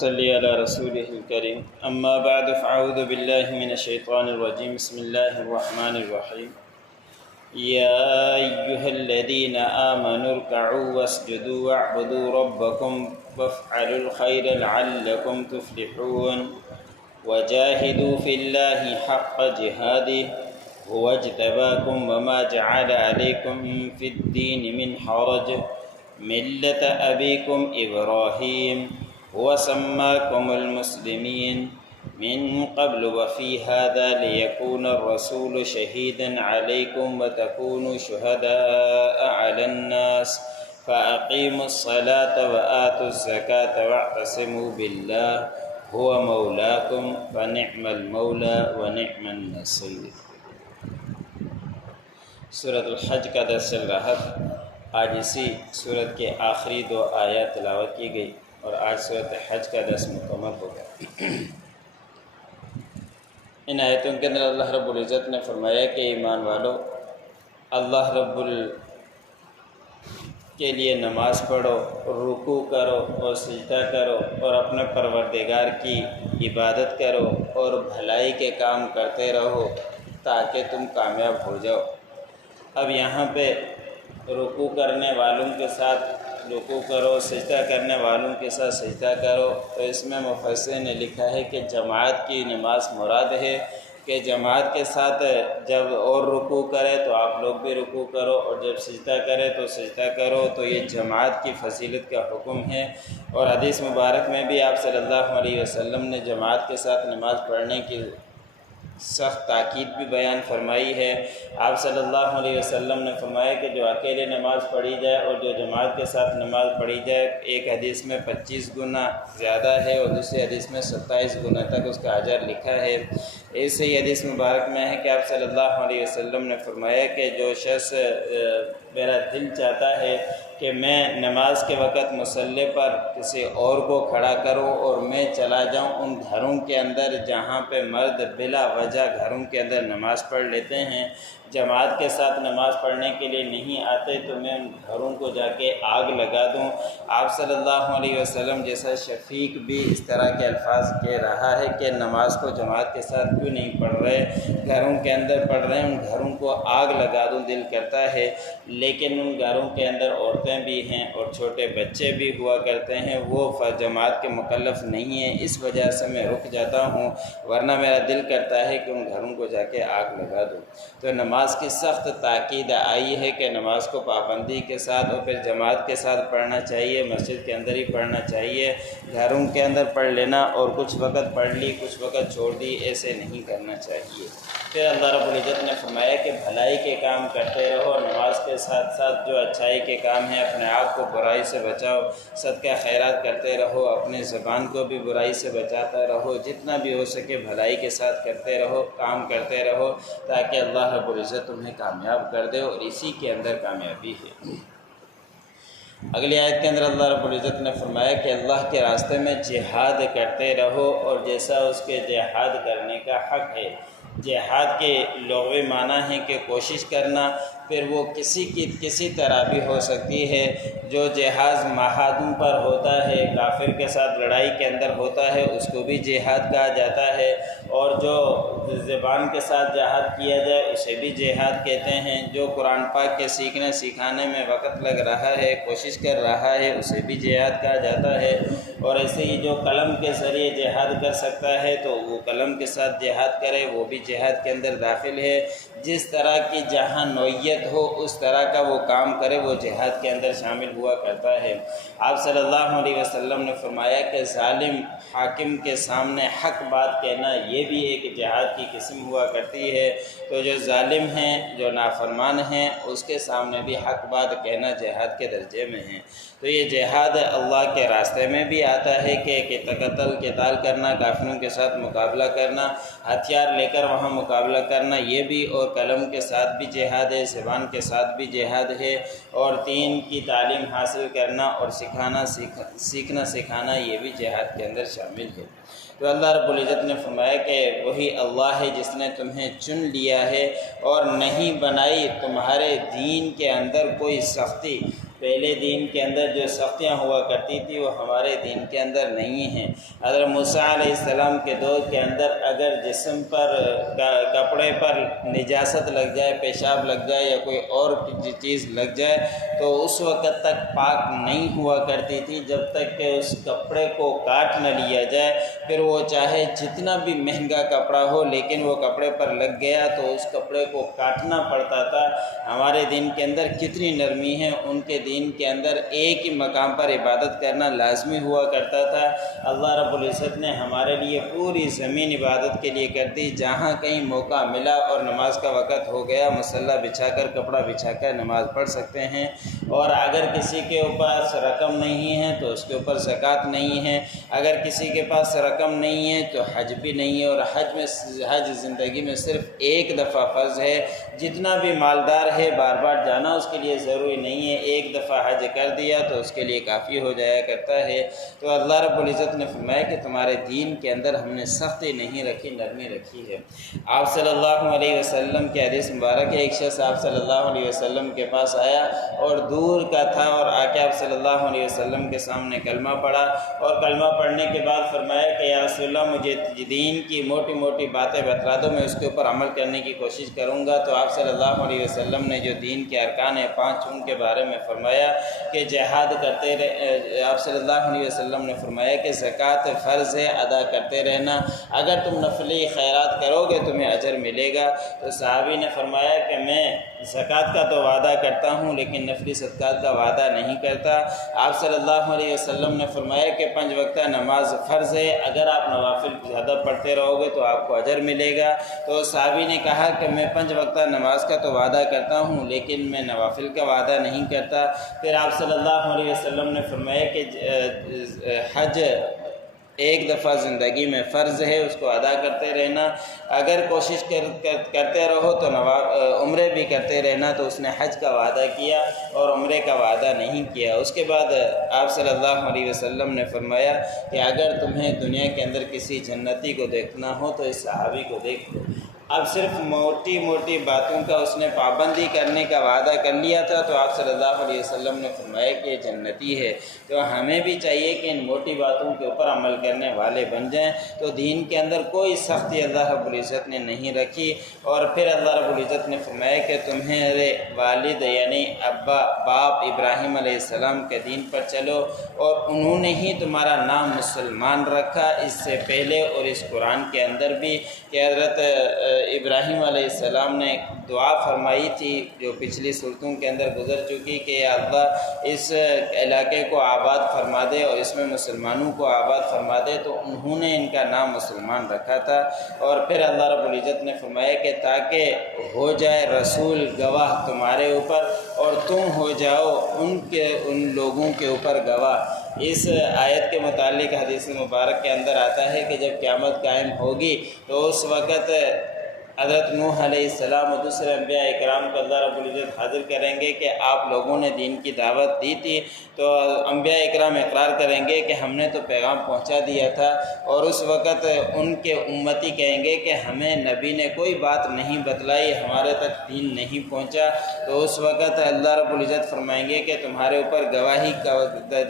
صلی علی رسولہ الکریم اما بعد فاعوذ باللہ من الشیطان الرجیم بسم اللہ الرحمن الرحیم یا ایہا الذین آمنوا ارکعوا واسجدوا واعبدوا ربکم وافعلوا الخیر لعلکم تفلحون وجاہدوا فی اللہ حق جہادہ هو اجتباکم وما جعل علیکم فی الدین من حرج ملة أبيكم إبراهيم وسماكم المسلمين من قبل وفي هذا ليكون الرسول شهيدا عليكم وتكونوا شهداء على الناس فأقيموا الصلاة وآتوا الزكاة واعتصموا بالله هو مولاكم فنعم المولى ونعم النصير۔ سورة الحج کا درس چل رہا تھا۔ آج اسی سورت کے آخری 2 آیات تلاوت کی گئی اور آج سورت حج کا درس مکمل ہو گیا۔ ان آیتوں کے اندر اللہ رب العزت نے فرمایا کہ ایمان والو، اللہ رب کے لیے نماز پڑھو، رکوع کرو اور سجدہ کرو اور اپنے پروردگار کی عبادت کرو اور بھلائی کے کام کرتے رہو تاکہ تم کامیاب ہو جاؤ۔ اب یہاں پہ رکوع کرنے والوں کے ساتھ رکوع کرو، سجدہ کرنے والوں کے ساتھ سجدہ کرو، تو اس میں مفسرین نے لکھا ہے کہ جماعت کی نماز مراد ہے کہ جماعت کے ساتھ جب اور رکوع کرے تو آپ لوگ بھی رکوع کرو اور جب سجدہ کرے تو سجدہ کرو، تو یہ جماعت کی فضیلت کا حکم ہے۔ اور حدیث مبارک میں بھی آپ صلی اللہ علیہ وسلم نے جماعت کے ساتھ نماز پڑھنے کی سخت تاکید بھی بیان فرمائی ہے۔ آپ صلی اللہ علیہ وسلم نے فرمایا کہ جو اکیلے نماز پڑھی جائے اور جو جماعت کے ساتھ نماز پڑھی جائے، ایک حدیث میں 25 گنا زیادہ ہے اور دوسری حدیث میں 27 گنا تک اس کا اجر لکھا ہے۔ اس ہی حدیث مبارک میں ہے کہ آپ صلی اللہ علیہ وسلم نے فرمایا کہ جو شخص میرا دل چاہتا ہے کہ میں نماز کے وقت مصلی پر کسی اور کو کھڑا کروں اور میں چلا جاؤں ان گھروں کے اندر جہاں پہ مرد بلا وجہ گھروں کے اندر نماز پڑھ لیتے ہیں، جماعت کے ساتھ نماز پڑھنے کے لیے نہیں آتے، تو میں ان گھروں کو جا کے آگ لگا دوں۔ آپ صلی اللہ علیہ وسلم جیسا شفیق بھی اس طرح کے الفاظ کہہ رہا ہے کہ نماز کو جماعت کے ساتھ کیوں نہیں پڑھ رہے، گھروں کے اندر پڑھ رہے ہیں، ان گھروں کو آگ لگا دوں دل کرتا ہے۔ لیکن ان گھروں کے اندر عورتیں بھی ہیں اور چھوٹے بچے بھی ہوا کرتے ہیں، وہ جماعت کے مکلف نہیں ہیں، اس وجہ سے میں رک جاتا ہوں، ورنہ میرا دل کرتا ہے کہ ان گھروں کو جا کے آگ لگا دوں۔ تو نماز کی سخت تاکید آئی ہے کہ نماز کو پابندی کے ساتھ اور پھر جماعت کے ساتھ پڑھنا چاہیے، مسجد کے اندر ہی پڑھنا چاہیے۔ گھروں کے اندر پڑھ لینا اور کچھ وقت پڑھ لی کچھ وقت چھوڑ دی، ایسے نہیں کرنا چاہیے۔ پھر اللہ رب العزت نے فرمایا کہ بھلائی کے کام کرتے رہو، نماز کے ساتھ ساتھ جو اچھائی کے کام ہیں اپنے آپ کو برائی سے بچاؤ، صدقہ خیرات کرتے رہو، اپنے زبان کو بھی برائی سے بچاتا رہو، جتنا بھی ہو سکے بھلائی کے ساتھ کرتے رہو، کام کرتے رہو تاکہ اللہ رب العزت تمہیں کامیاب کر دے، اور اسی کے اندر کامیابی ہے۔ اگلی آیت کے اندر اللہ رب العزت نے فرمایا کہ اللہ کے راستے میں جہاد کرتے رہو، اور جیسا اس کے جہاد کرنے کا حق ہے۔ جہاد کے لغوی معنی ہے کہ کوشش کرنا، پھر وہ کسی طرح بھی ہو سکتی ہے۔ جو جہاد محادوں پر ہوتا ہے، کافر کے ساتھ لڑائی کے اندر ہوتا ہے، اس کو بھی جہاد کہا جاتا ہے، اور جو زبان کے ساتھ جہاد کیا جائے اسے بھی جہاد کہتے ہیں۔ جو قرآن پاک کے سیکھنے سکھانے میں وقت لگ رہا ہے، کوشش کر رہا ہے، اسے بھی جہاد کہا جاتا ہے۔ اور ایسے ہی جو قلم کے ذریعے جہاد کر سکتا ہے تو وہ قلم کے ساتھ جہاد کرے، وہ بھی جہاد کے اندر داخل ہے۔ جس طرح کی جہاں نوعیت ہو اس طرح کا وہ کام کرے، وہ جہاد کے اندر شامل ہوا کرتا ہے۔ آپ صلی اللہ علیہ وسلم نے فرمایا کہ ظالم حاکم کے سامنے حق بات کہنا یہ بھی ایک جہاد کی قسم ہوا کرتی ہے۔ تو جو ظالم ہیں، جو نافرمان ہیں، اس کے سامنے بھی حق بات کہنا جہاد کے درجے میں ہے۔ تو یہ جہاد اللہ کے راستے میں بھی آتا ہے کہ قتال کرنا، کافروں کے ساتھ مقابلہ کرنا، ہتھیار لے کر وہاں مقابلہ کرنا، یہ بھی، اور قلم کے ساتھ بھی جہاد ہے، زبان کے ساتھ بھی جہاد ہے، اور دین کی تعلیم حاصل کرنا اور سیکھنا سکھانا یہ بھی جہاد کے اندر شامل ہے۔ تو اللہ رب العزت نے فرمایا کہ وہی اللہ ہے جس نے تمہیں چن لیا ہے اور نہیں بنائی تمہارے دین کے اندر کوئی سختی، پہلے دین کے اندر جو سختیاں ہوا کرتی تھی وہ ہمارے دین کے اندر نہیں ہیں۔ حضرت موسیٰ علیہ السلام کے دور کے اندر اگر جسم پر کپڑے پر نجاست لگ جائے، پیشاب لگ جائے یا کوئی اور چیز لگ جائے تو اس وقت تک پاک نہیں ہوا کرتی تھی جب تک کہ اس کپڑے کو کاٹ نہ لیا جائے۔ پھر وہ چاہے جتنا بھی مہنگا کپڑا ہو لیکن وہ کپڑے پر لگ گیا تو اس کپڑے کو کاٹنا پڑتا تھا۔ ہمارے دین کے اندر کتنی نرمی ہے، ان کے دین کے اندر ایک ہی مقام پر عبادت کرنا لازمی ہوا کرتا تھا۔ اللہ رب العزت نے ہمارے لیے پوری زمین عبادت کے لیے کر دی، جہاں کہیں موقع ملا اور نماز کا وقت ہو گیا مصلی بچھا کر، کپڑا بچھا کر نماز پڑھ سکتے ہیں۔ اور اگر کسی کے اوپر رقم نہیں ہے تو اس کے اوپر زکوٰۃ نہیں ہے، اگر کسی کے پاس رقم نہیں ہے تو حج بھی نہیں ہے، اور حج زندگی میں صرف ایک دفعہ فرض ہے۔ جتنا بھی مالدار ہے بار بار جانا اس کے لیے ضروری نہیں ہے، ایک دفعہ حج کر دیا تو اس کے لیے کافی ہو جایا کرتا ہے۔ تو اللہ رب العزت نے فرمایا کہ تمہارے دین کے اندر ہم نے سختی نہیں رکھی، نرمی رکھی ہے۔ آپ صلی اللہ علیہ وسلم کی حدیث مبارک ہے، ایک شخص آپ صلی اللہ علیہ وسلم کے پاس آیا اور دور کا تھا اور آ کے آپ صلی اللہ علیہ وسلم کے سامنے کلمہ پڑھا، اور کلمہ پڑھنے کے بعد فرمایا کہ یا رسول اللہ مجھے دین کی موٹی موٹی باتیں بتلا دو، میں اس کے اوپر عمل کرنے کی کوشش کروں گا۔ تو آپ صلی اللہ علیہ وسلم نے جو دین کے ارکان ہیں 5 ان کے بارے میں فرمایا کہ جہاد کرتے رہے۔ آپ صلی اللہ علیہ وسلم نے فرمایا کہ زکوٰۃ فرض ہے، ادا کرتے رہنا، اگر تم نفلی خیرات کرو گے تمہیں اجر ملے گا۔ تو صحابی نے فرمایا کہ میں زکوٰۃ کا تو وعدہ کرتا ہوں لیکن نفلی صدقات کا وعدہ نہیں کرتا۔ آپ صلی اللہ علیہ وسلم نے فرمایا کہ 5 وقتہ نماز فرض ہے، اگر آپ نوافل زیادہ پڑھتے رہو گے تو آپ کو اجر ملے گا۔ تو صحابی نے کہا کہ میں 5 وقتہ نماز کا تو وعدہ کرتا ہوں لیکن میں نوافل کا وعدہ نہیں کرتا۔ پھر آپ صلی اللہ علیہ وسلم نے فرمایا کہ حج ایک دفعہ زندگی میں فرض ہے، اس کو ادا کرتے رہنا، اگر کوشش کرتے رہو تو عمرے بھی کرتے رہنا۔ تو اس نے حج کا وعدہ کیا اور عمرے کا وعدہ نہیں کیا۔ اس کے بعد آپ صلی اللہ علیہ وسلم نے فرمایا کہ اگر تمہیں دنیا کے اندر کسی جنتی کو دیکھنا ہو تو اس صحابی کو دیکھ لو۔ اب صرف موٹی موٹی باتوں کا اس نے پابندی کرنے کا وعدہ کر لیا تھا تو آپ صلی اللہ علیہ وسلم نے فرمایا کہ یہ جنتی ہے۔ تو ہمیں بھی چاہیے کہ ان موٹی باتوں کے اوپر عمل کرنے والے بن جائیں۔ تو دین کے اندر کوئی سختی اللہ رب العزت نے نہیں رکھی۔ اور پھر اللہ رب العزت نے فرمایا کہ تمہارے والد یعنی باپ ابراہیم علیہ السلام کے دین پر چلو، اور انہوں نے ہی تمہارا نام مسلمان رکھا، اس سے پہلے اور اس قرآن کے اندر بھی کہ حضرت ابراہیم علیہ السلام نے دعا فرمائی تھی جو پچھلی صورتوں کے اندر گزر چکی کہ یا اللہ اس علاقے کو آباد فرما دے اور اس میں مسلمانوں کو آباد فرما دے، تو انہوں نے ان کا نام مسلمان رکھا تھا۔ اور پھر اللہ رب العزت نے فرمایا کہ تاکہ ہو جائے رسول گواہ تمہارے اوپر اور تم ہو جاؤ ان لوگوں کے اوپر گواہ۔ اس آیت کے متعلق حدیث مبارک کے اندر آتا ہے کہ جب قیامت قائم ہوگی تو اس وقت حضرت نوح علیہ السلام اور دوسرے انبیاء اکرام کو اللہ رب العزت حاضر کریں گے کہ آپ لوگوں نے دین کی دعوت دی تھی، تو انبیاء اکرام اقرار کریں گے کہ ہم نے تو پیغام پہنچا دیا تھا، اور اس وقت ان کے امتی کہیں گے کہ ہمیں نبی نے کوئی بات نہیں بتلائی، ہمارے تک دین نہیں پہنچا۔ تو اس وقت اللہ رب العزت فرمائیں گے کہ تمہارے اوپر گواہی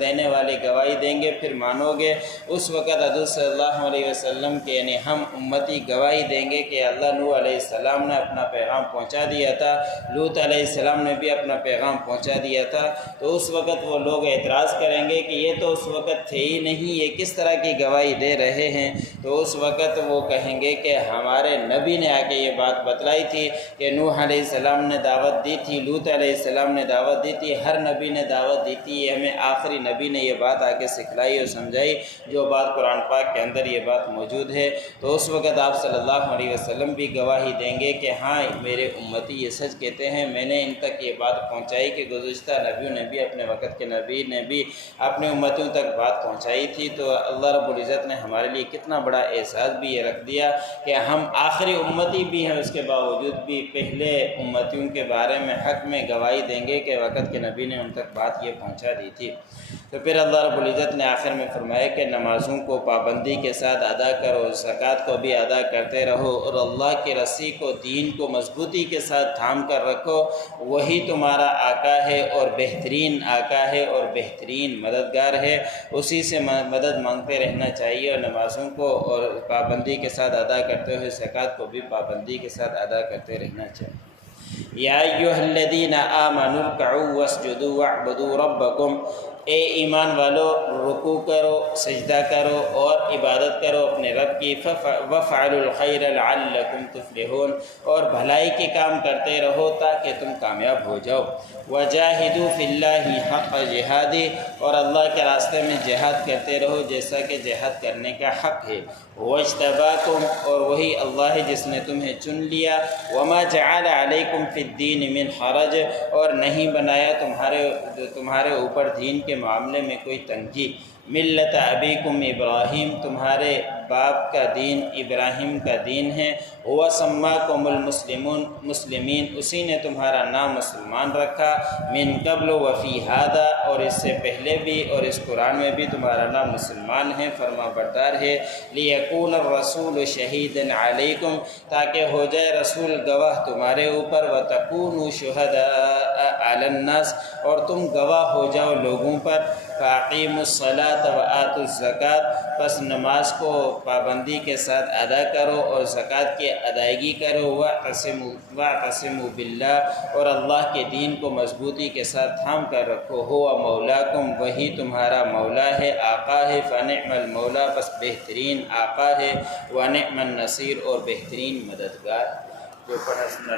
دینے والے گواہی دیں گے، پھر مانو گے۔ اس وقت حضور صلی اللہ علیہ وسلم کے یعنی ہم امتی گواہی دیں گے کہ اللہ نوح علیہ السلام نے اپنا پیغام پہنچا دیا تھا، لوط علیہ السلام نے بھی اپنا پیغام پہنچا دیا تھا۔ تو اس وقت وہ لوگ اعتراض کریں گے کہ یہ تو اس وقت تھے ہی نہیں، یہ کس طرح کی گواہی دے رہے ہیں؟ تو اس وقت وہ کہیں گے کہ ہمارے نبی نے آ کے یہ بات بتلائی تھی کہ نوح علیہ السلام نے دعوت دی تھی، لوط علیہ السلام نے دعوت دی تھی، ہر نبی نے دعوت دی تھی، یہ ہمیں آخری نبی نے یہ بات آ کے سکھلائی اور سمجھائی، جو بات قرآن پاک کے اندر یہ بات موجود ہے۔ تو اس وقت آپ صلی اللہ علیہ وسلم بھی گواہی دیں گے کہ ہاں میرے امتی یہ سچ کہتے ہیں، میں نے ان تک یہ بات پہنچائی کہ گزشتہ نبیوں نے بھی اپنے وقت کے نبی نے بھی اپنے امتیوں تک بات پہنچائی تھی۔ تو اللہ رب العزت نے ہمارے لیے کتنا بڑا احساس بھی یہ رکھ دیا کہ ہم آخری امتی بھی ہیں، اس کے باوجود بھی پہلے امتیوں کے بارے میں حق میں گواہی دیں گے کہ وقت کے نبی نے ان تک بات یہ پہنچا دی تھی۔ تو پھر اللہ رب العزت نے آخر میں فرمایا کہ نمازوں کو پابندی کے ساتھ ادا کرو، زکوٰۃ کو بھی ادا کرتے رہو، اور اللہ کی رسی کو، دین کو مضبوطی کے ساتھ تھام کر رکھو۔ وہی تمہارا آقا ہے اور بہترین آقا ہے اور بہترین مددگار ہے، اسی سے مدد مانگتے رہنا چاہیے، اور نمازوں کو اور پابندی کے ساتھ ادا کرتے ہوئے زکوٰۃ کو بھی پابندی کے ساتھ ادا کرتے رہنا چاہیے۔ یا ایھا الذین آمنوا ارکعوا واسجدوا واعبدوا ربکم، اے ایمان والو رکوع کرو، سجدہ کرو اور عبادت کرو اپنے رب کی، وفعلوا الخیر لعلکم تفلحون، اور بھلائی کے کام کرتے رہو تاکہ تم کامیاب ہو جاؤ۔ وجاہدوا فی اللہ حق جہادہ، اور اللہ کے راستے میں جہاد کرتے رہو جیسا کہ جہاد کرنے کا حق ہے۔ واجتباکم، اور وہی اللہ ہے جس نے تمہیں چن لیا۔ وما جعل علیکم فی الدین من حرج، اور نہیں بنایا تمہارے اوپر دین کے معاملے میں کوئی تنگی۔ ملت ابیکم ابراہیم، تمہارے باپ کا دین ابراہیم کا دین ہے۔ هو سماکم مسلمین، اسی نے تمہارا نام مسلمان رکھا۔ من قبل وفی ھذا، اور اس سے پہلے بھی اور اس قرآن میں بھی تمہارا نام مسلمان ہے، فرما بردار ہے۔ لیکون الرسول شہیدا علیکم، تاکہ ہو جائے رسول گواہ تمہارے اوپر۔ وتکونوا شہداء علی الناس، اور تم گواہ ہو جاؤ لوگوں پر۔ فاقیموا الصلاۃ وآتوا الزکوٰۃ، پس نماز کو پابندی کے ساتھ ادا کرو اور زکوٰۃ کی ادائیگی کرو۔ واعتصموا باللہ، اور اللہ کے دین کو مضبوطی کے ساتھ تھام کر رکھو۔ هو مولاکم، وہی تمہارا مولا ہے، آقا ہے۔ فنعم المولا، پس بہترین آقا ہے۔ ونعم النصیر، اور بہترین مددگار۔ جو پڑھا سنا